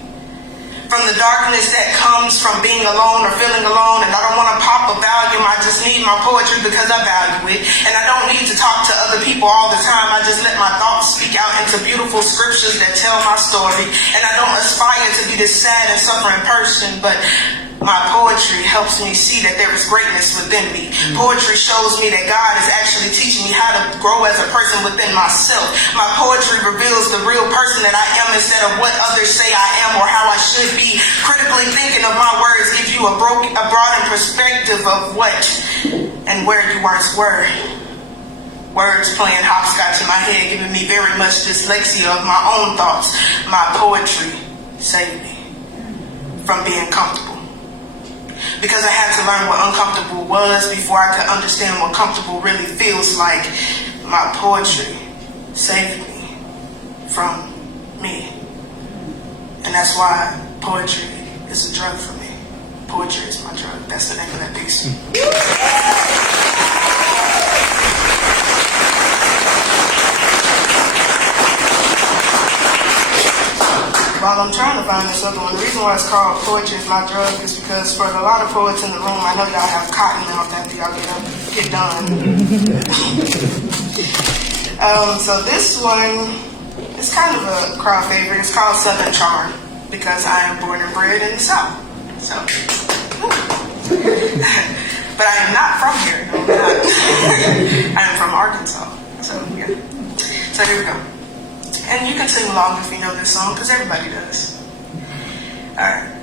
From the darkness that comes from being alone or feeling alone, and I don't want to pop a volume, I just need my poetry because I value it. And I don't need to talk to other people all the time, I just let my thoughts speak out into beautiful scriptures that tell my story. And I don't aspire to be this sad and suffering person, but my poetry helps me see that there is greatness within me. Poetry shows me that God is actually teaching me how to grow as a person within myself. My poetry reveals the real person that I am instead of what others say I am or how I should be. Critically thinking of my words gives you a broadened perspective of what and where you once were. Words playing hopscotch in my head, giving me very much dyslexia of my own thoughts. My poetry saved me from being comfortable. because I had to learn what uncomfortable was before I could understand what comfortable really feels like. My poetry saved me from me. And that's why poetry is a drug for me. Poetry is my drug. That's the name of that piece. While I'm trying to find this other one, the reason why it's called Poetry is My Drug is because for a lot of poets in the room, I know y'all have cotton mouth after y'all get done. So this one is kind of a crowd favorite. It's called Southern Charm because I am born and bred in the South. So, but I am not from here. No, I'm not. I am from Arkansas. So yeah. So here we go. And you can sing along if you know this song, because everybody does. Alright.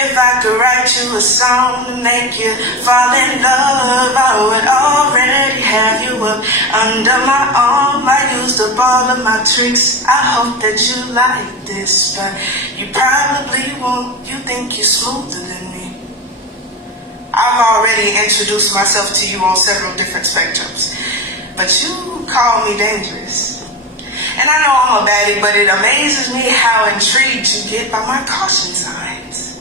If I could write you a song to make you fall in love, I would already have you up under my arm. I used up all of my tricks. I hope that you like this, but you probably won't. You think you're smoother than me. I've already introduced myself to you on several different spectrums, but you call me dangerous. And I know I'm a baddie, but it amazes me how intrigued you get by my caution signs.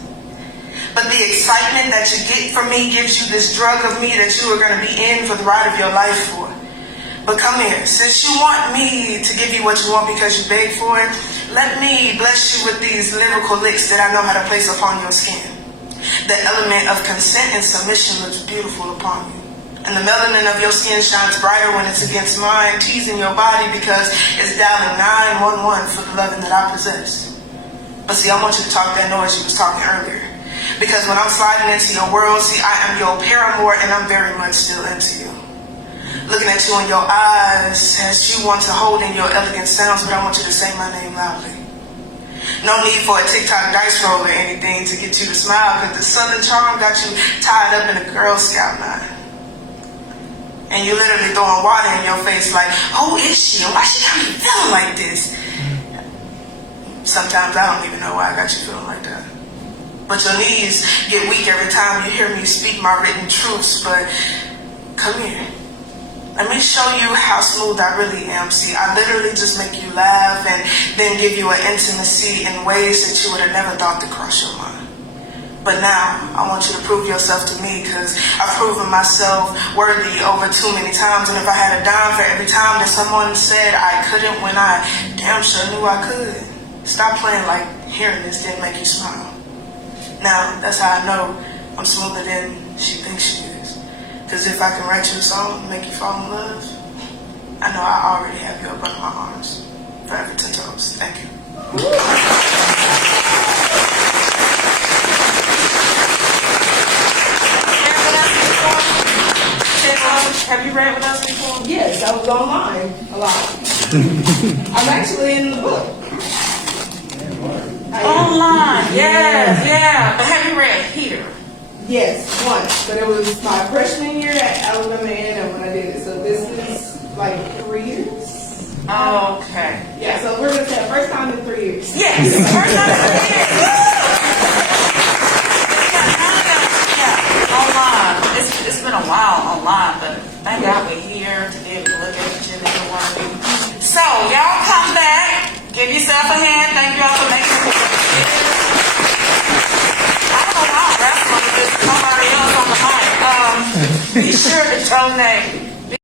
But the excitement that you get from me gives you this drug of me that you are going to be in for the ride of your life for. But come here, since you want me to give you what you want because you begged for it, let me bless you with these lyrical licks that I know how to place upon your skin. The element of consent and submission looks beautiful upon you. And the melanin of your skin shines brighter when it's against mine, teasing your body because it's dialing 911 for the loving that I possess. But see, I want you to talk that noise you was talking earlier. Because when I'm sliding into your world, see, I am your paramour and I'm very much still into you. Looking at you in your eyes as you want to hold in your elegant sounds, but I want you to say my name loudly. No need for a TikTok dice roll or anything to get you to smile, because the Southern Charm got you tied up in a Girl Scout knot. And you literally throwing water in your face like, who is she? And why she got me feeling like this? Sometimes I don't even know why I got you feeling like that. But your knees get weak every time you hear me speak my written truths. But come here. Let me show you how smooth I really am. See, I literally just make you laugh and then give you an intimacy in ways that you would have never thought to cross your mind. But now, I want you to prove yourself to me, because I've proven myself worthy over too many times. And if I had a dime for every time that someone said I couldn't when I damn sure knew I could. Stop playing like hearing this didn't make you smile. Now, that's how I know I'm smoother than she thinks she is. Because if I can write you a song and make you fall in love, I know I already have you up under my arms. Forever 10 toes. Thank you. Have you read with us before? Yes, I was online a lot. I'm actually in the book. Online, yeah. But have you read here? Yes, once. But it was my freshman year at Alabama A&M when I did it. So this is like 3 years. Oh, okay. Yeah, so we're going to say first time in 3 years. Yes, first time in 3 years. Yeah, online. It's been a while online, but thank God we're here to be able to look at each other and learn. So, y'all come back. Give yourself a hand. Thank y'all for making it. I don't know how I'm wrestling with somebody else on the mic. Be sure to donate